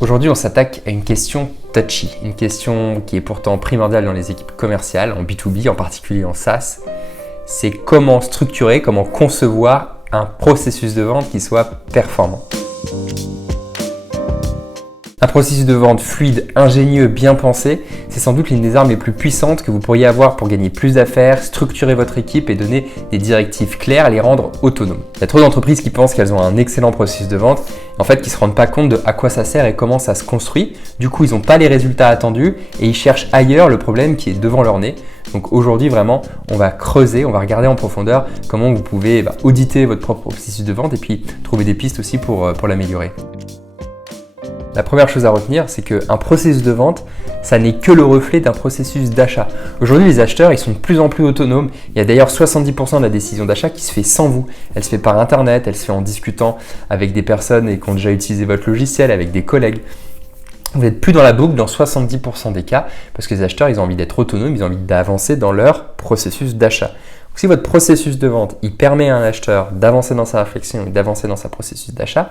Aujourd'hui, on s'attaque à une question touchy, une question qui est pourtant primordiale dans les équipes commerciales, en B2B, en particulier en SaaS. C'est comment structurer, comment concevoir un processus de vente qui soit performant. Un processus de vente fluide, ingénieux, bien pensé, c'est sans doute l'une des armes les plus puissantes que vous pourriez avoir pour gagner plus d'affaires, structurer votre équipe et donner des directives claires et les rendre autonomes. Il y a trop d'entreprises qui pensent qu'elles ont un excellent processus de vente, en fait qui ne se rendent pas compte de à quoi ça sert et comment ça se construit. Du coup, ils n'ont pas les résultats attendus et ils cherchent ailleurs le problème qui est devant leur nez. Donc aujourd'hui, vraiment, on va creuser, on va regarder en profondeur comment vous pouvez auditer votre propre processus de vente et puis trouver des pistes aussi pour l'améliorer. La première chose à retenir, c'est qu'un processus de vente, ça n'est que le reflet d'un processus d'achat. Aujourd'hui, les acheteurs, ils sont de plus en plus autonomes. Il y a d'ailleurs 70% de la décision d'achat qui se fait sans vous. Elle se fait par Internet, elle se fait en discutant avec des personnes qui ont déjà utilisé votre logiciel, avec des collègues. Vous n'êtes plus dans la boucle dans 70% des cas parce que les acheteurs, ils ont envie d'être autonomes, ils ont envie d'avancer dans leur processus d'achat. Donc, si votre processus de vente, il permet à un acheteur d'avancer dans sa réflexion et d'avancer dans sa processus d'achat,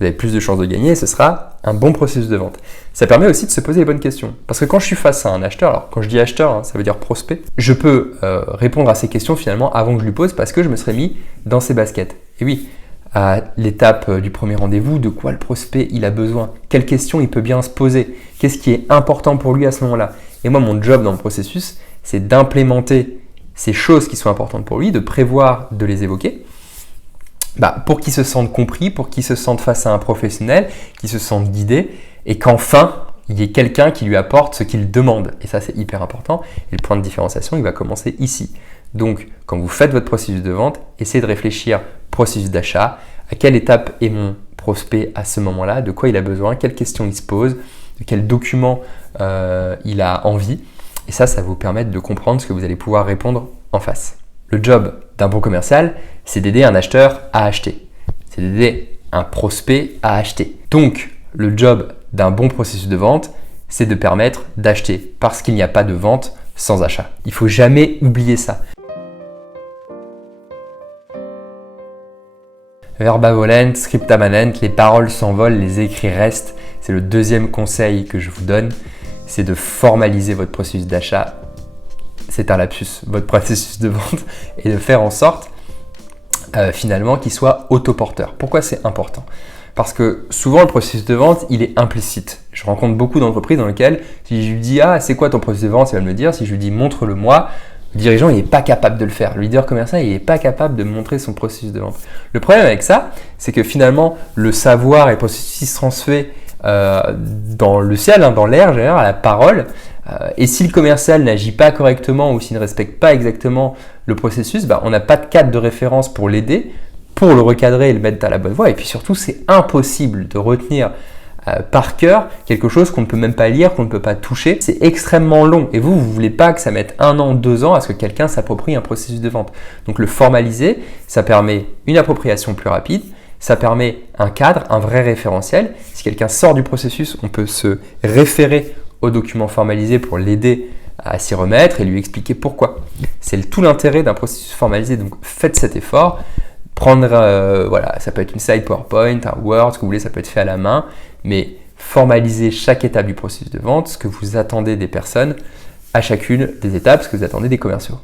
vous avez plus de chances de gagner et ce sera un bon processus de vente. Ça permet aussi de se poser les bonnes questions. Parce que quand je suis face à un acheteur, alors quand je dis acheteur, ça veut dire prospect, je peux répondre à ces questions finalement avant que je lui pose parce que je me serais mis dans ses baskets. Et oui, à l'étape du premier rendez-vous, de quoi le prospect il a besoin, quelles questions il peut bien se poser, qu'est-ce qui est important pour lui à ce moment-là. Et moi, mon job dans le processus, c'est d'implémenter ces choses qui sont importantes pour lui, de prévoir, de les évoquer. Pour qu'il se sente compris, pour qu'il se sente face à un professionnel, qu'il se sente guidé et qu'enfin, il y ait quelqu'un qui lui apporte ce qu'il demande. Et ça, c'est hyper important. Et le point de différenciation, il va commencer ici. Donc, quand vous faites votre processus de vente, essayez de réfléchir processus d'achat, à quelle étape est mon prospect à ce moment-là, de quoi il a besoin, quelles questions il se pose, de quels documents il a envie. Et ça va vous permettre de comprendre ce que vous allez pouvoir répondre en face. Le job d'un bon commercial, c'est d'aider un acheteur à acheter. C'est d'aider un prospect à acheter. Donc, le job d'un bon processus de vente, c'est de permettre d'acheter parce qu'il n'y a pas de vente sans achat. Il ne faut jamais oublier ça. Verba volent, scripta manent, les paroles s'envolent, les écrits restent. C'est le deuxième conseil que je vous donne, c'est de formaliser votre processus d'achat. C'est un lapsus, votre processus de vente, et de faire en sorte finalement qu'il soit autoporteur. Pourquoi c'est important ? Parce que souvent le processus de vente, il est implicite. Je rencontre beaucoup d'entreprises dans lesquelles si je lui dis « Ah, c'est quoi ton processus de vente ?» il va me le dire. Si je lui dis « Montre-le-moi », le dirigeant, il n'est pas capable de le faire. Le leader commercial, il n'est pas capable de montrer son processus de vente. Le problème avec ça, c'est que finalement, le savoir et le processus se transfèrent dans le ciel, dans l'air, à la parole. Et si le commercial n'agit pas correctement ou s'il ne respecte pas exactement le processus, on n'a pas de cadre de référence pour l'aider, pour le recadrer et le mettre à la bonne voie. Et puis surtout, c'est impossible de retenir par cœur quelque chose qu'on ne peut même pas lire, qu'on ne peut pas toucher. C'est extrêmement long et vous ne voulez pas que ça mette 1 an, 2 ans à ce que quelqu'un s'approprie un processus de vente. Donc le formaliser, ça permet une appropriation plus rapide, ça permet un cadre, un vrai référentiel. Si quelqu'un sort du processus, on peut se référer au document formalisé pour l'aider à s'y remettre et lui expliquer pourquoi. C'est tout l'intérêt d'un processus formalisé, donc faites cet effort. Prendre, ça peut être une slide PowerPoint, un Word, ce que vous voulez, ça peut être fait à la main, mais formalisez chaque étape du processus de vente, ce que vous attendez des personnes à chacune des étapes, ce que vous attendez des commerciaux.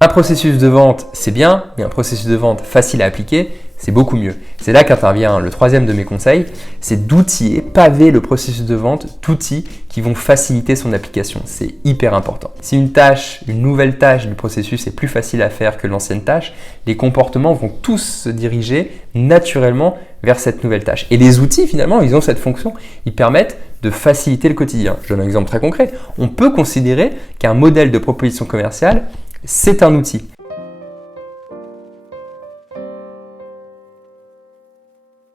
Un processus de vente, c'est bien, mais un processus de vente facile à appliquer, c'est beaucoup mieux. C'est là qu'intervient le troisième de mes conseils, c'est d'outiller, paver le processus de vente d'outils qui vont faciliter son application. C'est hyper important. Si une nouvelle tâche du processus est plus facile à faire que l'ancienne tâche, les comportements vont tous se diriger naturellement vers cette nouvelle tâche. Et les outils, finalement, ils ont cette fonction, ils permettent de faciliter le quotidien. Je donne un exemple très concret. On peut considérer qu'un modèle de proposition commerciale, c'est un outil.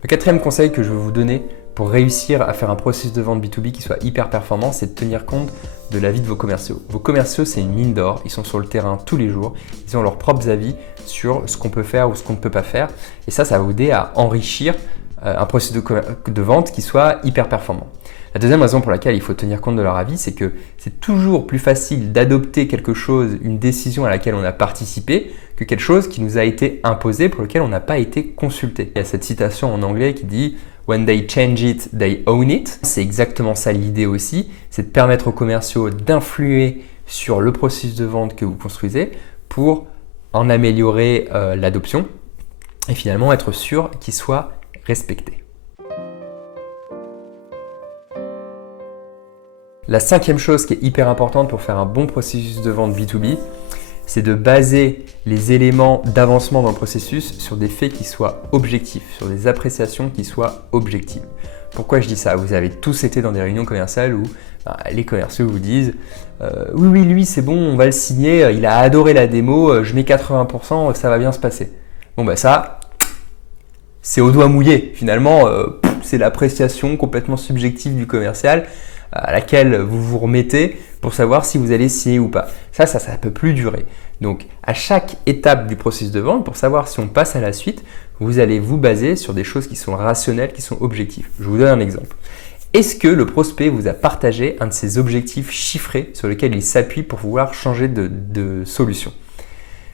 Le quatrième conseil que je veux vous donner pour réussir à faire un processus de vente B2B qui soit hyper performant, c'est de tenir compte de l'avis de vos commerciaux. Vos commerciaux, c'est une mine d'or. Ils sont sur le terrain tous les jours. Ils ont leurs propres avis sur ce qu'on peut faire ou ce qu'on ne peut pas faire. Et ça va vous aider à enrichir un processus de vente qui soit hyper performant. La deuxième raison pour laquelle il faut tenir compte de leur avis, c'est que c'est toujours plus facile d'adopter quelque chose, une décision à laquelle on a participé, que quelque chose qui nous a été imposé, pour lequel on n'a pas été consulté. Il y a cette citation en anglais qui dit « When they change it, they own it ». C'est exactement ça l'idée aussi, c'est de permettre aux commerciaux d'influer sur le processus de vente que vous construisez pour en améliorer l'adoption et finalement être sûr qu'il soit respecté. La cinquième chose qui est hyper importante pour faire un bon processus de vente B2B, c'est de baser les éléments d'avancement dans le processus sur des faits qui soient objectifs, sur des appréciations qui soient objectives. Pourquoi je dis ça? Vous avez tous été dans des réunions commerciales où les commerciaux vous disent oui, lui c'est bon, on va le signer, il a adoré la démo, je mets 80%, ça va bien se passer. Bon ça, c'est au doigt mouillé. Finalement, c'est l'appréciation complètement subjective du commercial à laquelle vous vous remettez pour savoir si vous allez signer ou pas. Ça peut plus durer. Donc, à chaque étape du processus de vente, pour savoir si on passe à la suite, vous allez vous baser sur des choses qui sont rationnelles, qui sont objectives. Je vous donne un exemple. Est-ce que le prospect vous a partagé un de ses objectifs chiffrés sur lesquels il s'appuie pour vouloir changer de solution?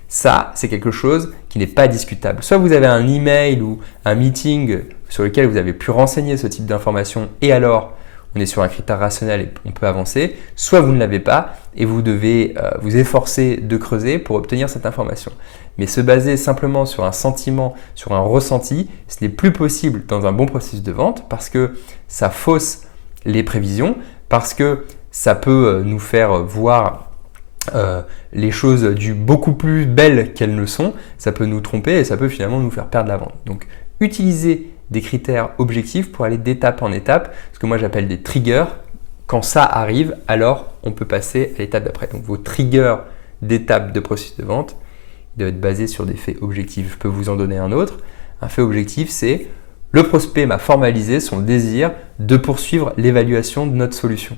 Ça, c'est quelque chose qui n'est pas discutable. Soit vous avez un email ou un meeting sur lequel vous avez pu renseigner ce type d'informations et alors on est sur un critère rationnel et on peut avancer, soit vous ne l'avez pas et vous devez vous efforcer de creuser pour obtenir cette information. Mais se baser simplement sur un sentiment, sur un ressenti, ce n'est plus possible dans un bon processus de vente parce que ça fausse les prévisions, parce que ça peut nous faire voir les choses beaucoup plus belles qu'elles ne sont, ça peut nous tromper et ça peut finalement nous faire perdre la vente. Donc utilisez des critères objectifs pour aller d'étape en étape, ce que moi j'appelle des triggers. Quand ça arrive, alors on peut passer à l'étape d'après. Donc vos triggers d'étape de processus de vente doivent être basés sur des faits objectifs. Je peux vous en donner un autre. Un fait objectif, c'est le prospect m'a formalisé son désir de poursuivre l'évaluation de notre solution.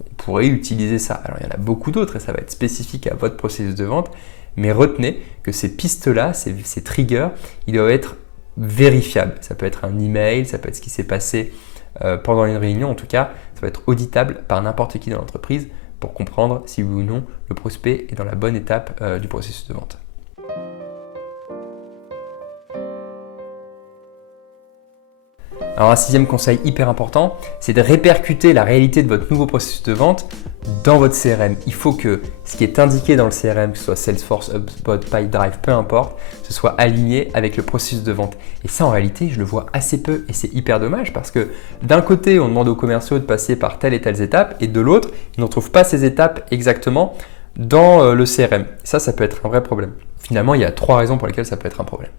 On pourrait utiliser ça. Alors il y en a beaucoup d'autres et ça va être spécifique à votre processus de vente, mais retenez que ces pistes-là, ces triggers, ils doivent être vérifiable. Ça peut être un email, ça peut être ce qui s'est passé pendant une réunion. En tout cas, ça va être auditable par n'importe qui dans l'entreprise pour comprendre si oui ou non le prospect est dans la bonne étape du processus de vente. Alors un sixième conseil hyper important, c'est de répercuter la réalité de votre nouveau processus de vente dans votre CRM. Il faut que ce qui est indiqué dans le CRM, que ce soit Salesforce, HubSpot, Pipedrive, peu importe, ce soit aligné avec le processus de vente. Et ça en réalité, je le vois assez peu et c'est hyper dommage parce que d'un côté, on demande aux commerciaux de passer par telle et telle étape et de l'autre, ils ne retrouvent pas ces étapes exactement dans le CRM. Ça peut être un vrai problème. Finalement, il y a 3 raisons pour lesquelles ça peut être un problème.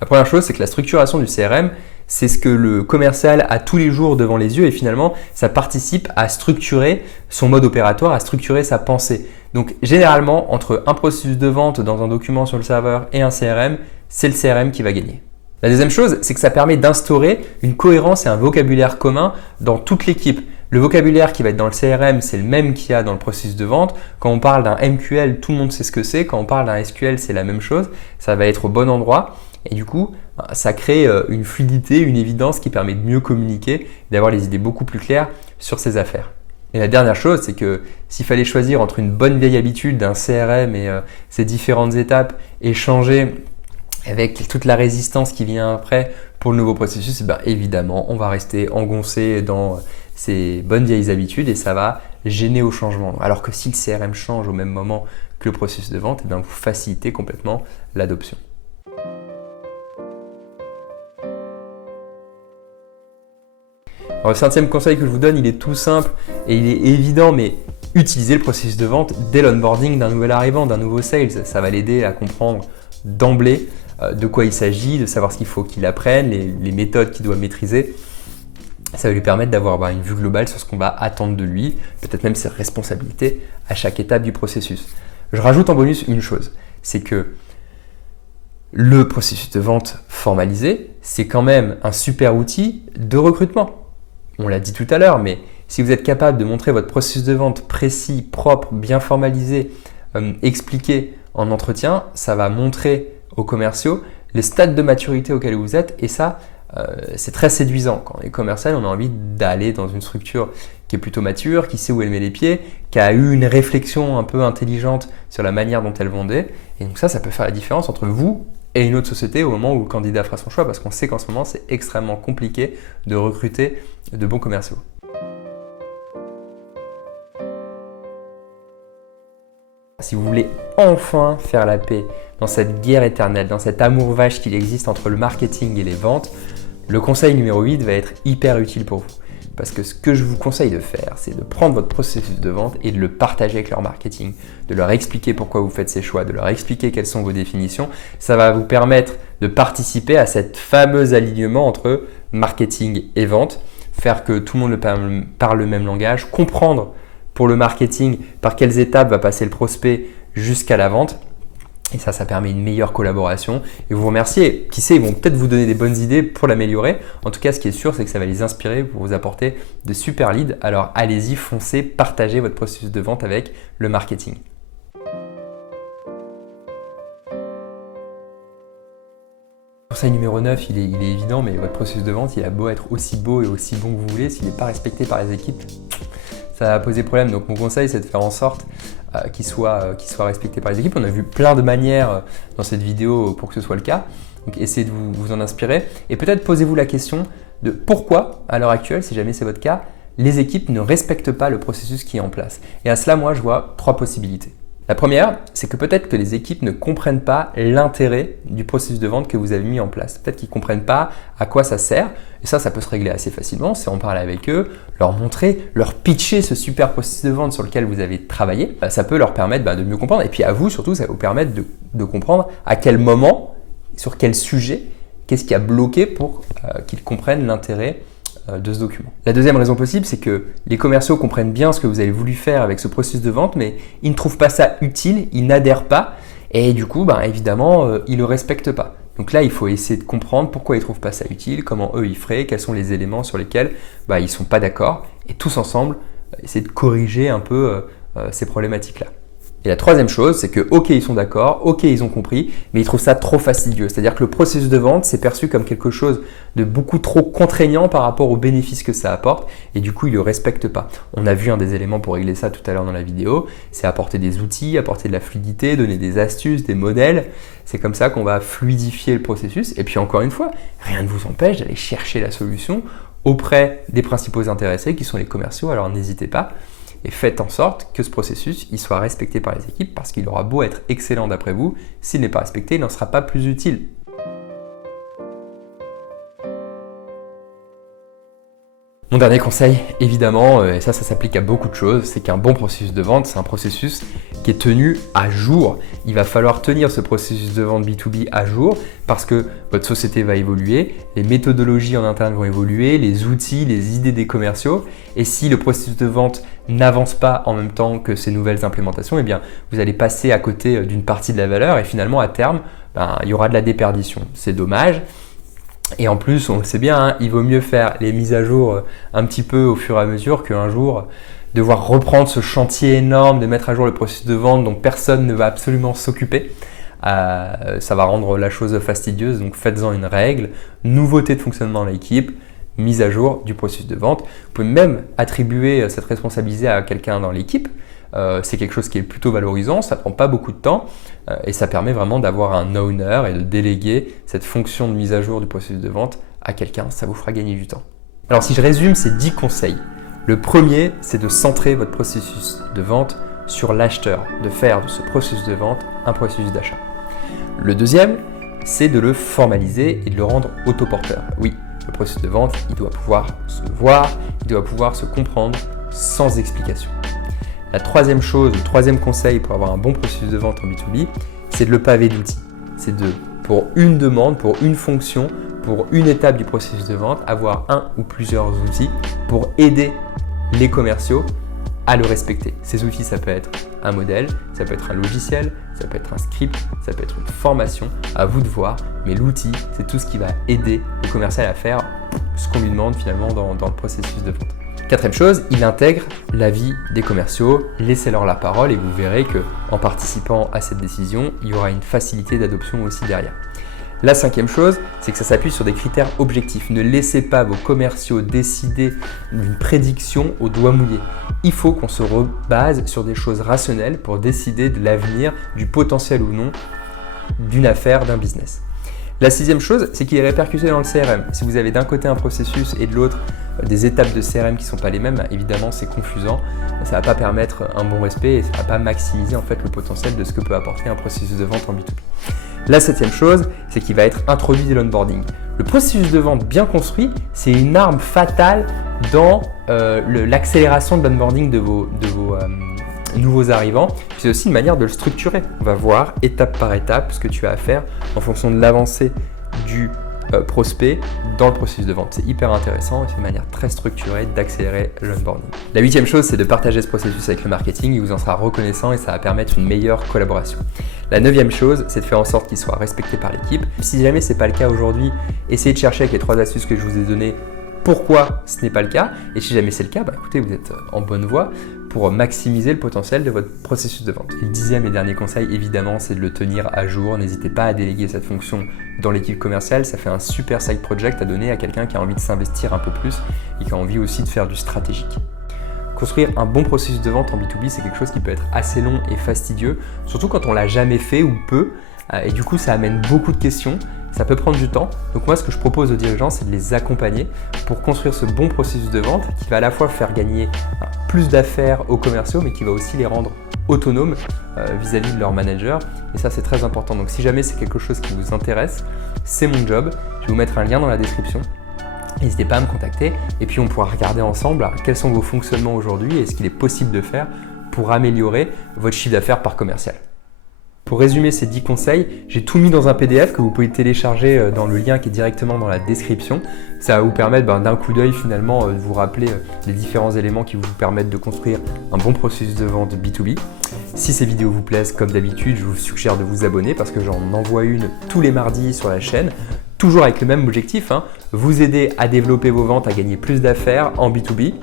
La première chose, c'est que la structuration du CRM, c'est ce que le commercial a tous les jours devant les yeux et finalement, ça participe à structurer son mode opératoire, à structurer sa pensée. Donc, généralement, entre un processus de vente dans un document sur le serveur et un CRM, c'est le CRM qui va gagner. La deuxième chose, c'est que ça permet d'instaurer une cohérence et un vocabulaire commun dans toute l'équipe. Le vocabulaire qui va être dans le CRM, c'est le même qu'il y a dans le processus de vente. Quand on parle d'un MQL, tout le monde sait ce que c'est. Quand on parle d'un SQL, c'est la même chose. Ça va être au bon endroit. Et du coup, ça crée une fluidité, une évidence qui permet de mieux communiquer, d'avoir les idées beaucoup plus claires sur ses affaires. Et la dernière chose, c'est que s'il fallait choisir entre une bonne vieille habitude d'un CRM et ses différentes étapes et changer avec toute la résistance qui vient après pour le nouveau processus, évidemment, on va rester engoncé dans ces bonnes vieilles habitudes et ça va gêner au changement. Alors que si le CRM change au même moment que le processus de vente, vous facilitez complètement l'adoption. Alors, le 5e conseil que je vous donne, il est tout simple et il est évident, mais utilisez le processus de vente dès l'onboarding d'un nouvel arrivant, d'un nouveau sales. Ça va l'aider à comprendre d'emblée de quoi il s'agit, de savoir ce qu'il faut qu'il apprenne, les méthodes qu'il doit maîtriser. Ça va lui permettre d'avoir une vue globale sur ce qu'on va attendre de lui, peut-être même ses responsabilités à chaque étape du processus. Je rajoute en bonus une chose, c'est que le processus de vente formalisé, c'est quand même un super outil de recrutement. On l'a dit tout à l'heure, mais si vous êtes capable de montrer votre processus de vente précis, propre, bien formalisé, expliqué en entretien, ça va montrer aux commerciaux les stades de maturité auxquels vous êtes et ça, c'est très séduisant. Quand on est commercial, on a envie d'aller dans une structure qui est plutôt mature, qui sait où elle met les pieds, qui a eu une réflexion un peu intelligente sur la manière dont elle vendait Et donc ça peut faire la différence entre vous et une autre société au moment où le candidat fera son choix, parce qu'on sait qu'en ce moment, c'est extrêmement compliqué de recruter de bons commerciaux. Si vous voulez enfin faire la paix dans cette guerre éternelle, dans cet amour vache qu'il existe entre le marketing et les ventes, le conseil numéro 8 va être hyper utile pour vous. Parce que ce que je vous conseille de faire, c'est de prendre votre processus de vente et de le partager avec leur marketing, de leur expliquer pourquoi vous faites ces choix, de leur expliquer quelles sont vos définitions. Ça va vous permettre de participer à cet fameux alignement entre marketing et vente, faire que tout le monde parle le même langage, comprendre pour le marketing par quelles étapes va passer le prospect jusqu'à la vente. Et ça permet une meilleure collaboration. Et vous remerciez. Qui sait, ils vont peut-être vous donner des bonnes idées pour l'améliorer. En tout cas, ce qui est sûr, c'est que ça va les inspirer pour vous apporter de super leads. Alors allez-y, foncez, partagez votre processus de vente avec le marketing. Conseil numéro 9, il est évident, mais votre processus de vente, il a beau être aussi beau et aussi bon que vous voulez, s'il n'est pas respecté par les équipes, ça va poser problème. Donc mon conseil, c'est de faire en sorte qu'il soit respecté par les équipes. On a vu plein de manières dans cette vidéo pour que ce soit le cas. Donc essayez de vous en inspirer. Et peut-être posez-vous la question de pourquoi, à l'heure actuelle, si jamais c'est votre cas, les équipes ne respectent pas le processus qui est en place. Et à cela, moi, je vois 3 possibilités. La première, c'est que peut-être que les équipes ne comprennent pas l'intérêt du processus de vente que vous avez mis en place. Peut-être qu'ils ne comprennent pas à quoi ça sert. Et ça peut se régler assez facilement. C'est en parler avec eux, leur montrer, leur pitcher ce super processus de vente sur lequel vous avez travaillé. Ça peut leur permettre de mieux comprendre. Et puis à vous, surtout, ça va vous permettre de comprendre à quel moment, sur quel sujet, qu'est-ce qui a bloqué pour qu'ils comprennent l'intérêt de ce document. La deuxième raison possible, c'est que les commerciaux comprennent bien ce que vous avez voulu faire avec ce processus de vente, mais ils ne trouvent pas ça utile, ils n'adhèrent pas, et du coup, évidemment, ils ne le respectent pas. Donc là, il faut essayer de comprendre pourquoi ils ne trouvent pas ça utile, comment eux ils feraient, quels sont les éléments sur lesquels ils ne sont pas d'accord, et tous ensemble, essayer de corriger un peu ces problématiques-là. Et la troisième chose, c'est que ok, ils sont d'accord, ok, ils ont compris, mais ils trouvent ça trop fastidieux. C'est-à-dire que le processus de vente, c'est perçu comme quelque chose de beaucoup trop contraignant par rapport aux bénéfices que ça apporte, et du coup, ils ne le respectent pas. On a vu un des éléments pour régler ça tout à l'heure dans la vidéo, c'est apporter des outils, apporter de la fluidité, donner des astuces, des modèles. C'est comme ça qu'on va fluidifier le processus. Et puis encore une fois, rien ne vous empêche d'aller chercher la solution auprès des principaux intéressés qui sont les commerciaux, alors n'hésitez pas. Et faites en sorte que ce processus il soit respecté par les équipes parce qu'il aura beau être excellent d'après vous, s'il n'est pas respecté, il n'en sera pas plus utile. Mon dernier conseil, évidemment, et ça s'applique à beaucoup de choses, c'est qu'un bon processus de vente, c'est un processus qui est tenu à jour. Il va falloir tenir ce processus de vente B2B à jour parce que votre société va évoluer, les méthodologies en interne vont évoluer, les outils, les idées des commerciaux. Et si le processus de vente n'avance pas en même temps que ces nouvelles implémentations, eh bien, vous allez passer à côté d'une partie de la valeur et finalement, à terme, il y aura de la déperdition. C'est dommage. Et en plus, on le sait bien, il vaut mieux faire les mises à jour un petit peu au fur et à mesure qu'un jour devoir reprendre ce chantier énorme de mettre à jour le processus de vente dont personne ne va absolument s'occuper. Ça va rendre la chose fastidieuse, donc faites-en une règle, nouveauté de fonctionnement de l'équipe, mise à jour du processus de vente. Vous pouvez même attribuer cette responsabilité à quelqu'un dans l'équipe. C'est quelque chose qui est plutôt valorisant, ça ne prend pas beaucoup de temps et ça permet vraiment d'avoir un owner et de déléguer cette fonction de mise à jour du processus de vente à quelqu'un, ça vous fera gagner du temps. Alors si je résume ces 10 conseils, le premier c'est de centrer votre processus de vente sur l'acheteur, de faire de ce processus de vente un processus d'achat. Le deuxième c'est de le formaliser et de le rendre autoporteur. Oui, le processus de vente il doit pouvoir se voir, il doit pouvoir se comprendre sans explication. La troisième chose, le troisième conseil pour avoir un bon processus de vente en B2B, c'est de le paver d'outils. C'est pour une demande, pour une fonction, pour une étape du processus de vente, avoir un ou plusieurs outils pour aider les commerciaux à le respecter. Ces outils, ça peut être un modèle, ça peut être un logiciel, ça peut être un script, ça peut être une formation, à vous de voir. Mais l'outil, c'est tout ce qui va aider le commercial à faire ce qu'on lui demande finalement dans le processus de vente. Quatrième chose, il intègre l'avis des commerciaux, laissez-leur la parole et vous verrez qu'en participant à cette décision, il y aura une facilité d'adoption aussi derrière. La cinquième chose, c'est que ça s'appuie sur des critères objectifs. Ne laissez pas vos commerciaux décider d'une prédiction au doigt mouillé. Il faut qu'on se rebase sur des choses rationnelles pour décider de l'avenir, du potentiel ou non d'une affaire, d'un business. La sixième chose, c'est qu'il est répercuté dans le CRM. Si vous avez d'un côté un processus et de l'autre des étapes de CRM qui ne sont pas les mêmes, évidemment c'est confusant, ça ne va pas permettre un bon respect et ça ne va pas maximiser en fait le potentiel de ce que peut apporter un processus de vente en B2B. La septième chose, c'est qu'il va être introduit dès l'onboarding. Le processus de vente bien construit, c'est une arme fatale dans l'accélération de l'onboarding de vos nouveaux arrivants. C'est aussi une manière de le structurer. On va voir étape par étape ce que tu as à faire en fonction de l'avancée du prospect dans le processus de vente. C'est hyper intéressant et c'est une manière très structurée d'accélérer l'onboarding. La huitième chose, c'est de partager ce processus avec le marketing. Il vous en sera reconnaissant et ça va permettre une meilleure collaboration. La neuvième chose, c'est de faire en sorte qu'il soit respecté par l'équipe. Si jamais ce n'est pas le cas aujourd'hui, essayez de chercher avec les 3 astuces que je vous ai données pourquoi ce n'est pas le cas. Et si jamais c'est le cas, écoutez, vous êtes en bonne voie pour maximiser le potentiel de votre processus de vente. Et le 10e et dernier conseil, évidemment, c'est de le tenir à jour. N'hésitez pas à déléguer cette fonction dans l'équipe commerciale. Ça fait un super side project à donner à quelqu'un qui a envie de s'investir un peu plus et qui a envie aussi de faire du stratégique. Construire un bon processus de vente en B2B, c'est quelque chose qui peut être assez long et fastidieux, surtout quand on l'a jamais fait ou peu. Et du coup, ça amène beaucoup de questions. Ça peut prendre du temps. Donc moi, ce que je propose aux dirigeants, c'est de les accompagner pour construire ce bon processus de vente qui va à la fois faire gagner plus d'affaires aux commerciaux, mais qui va aussi les rendre autonomes vis-à-vis de leur manager. Et ça, c'est très important. Donc si jamais c'est quelque chose qui vous intéresse, c'est mon job. Je vais vous mettre un lien dans la description. N'hésitez pas à me contacter et puis on pourra regarder ensemble quels sont vos fonctionnements aujourd'hui et ce qu'il est possible de faire pour améliorer votre chiffre d'affaires par commercial. Pour résumer ces 10 conseils, j'ai tout mis dans un PDF que vous pouvez télécharger dans le lien qui est directement dans la description. Ça va vous permettre d'un coup d'œil finalement de vous rappeler les différents éléments qui vous permettent de construire un bon processus de vente B2B. Si ces vidéos vous plaisent, comme d'habitude, je vous suggère de vous abonner parce que j'en envoie une tous les mardis sur la chaîne. Toujours avec le même objectif, vous aider à développer vos ventes, à gagner plus d'affaires en B2B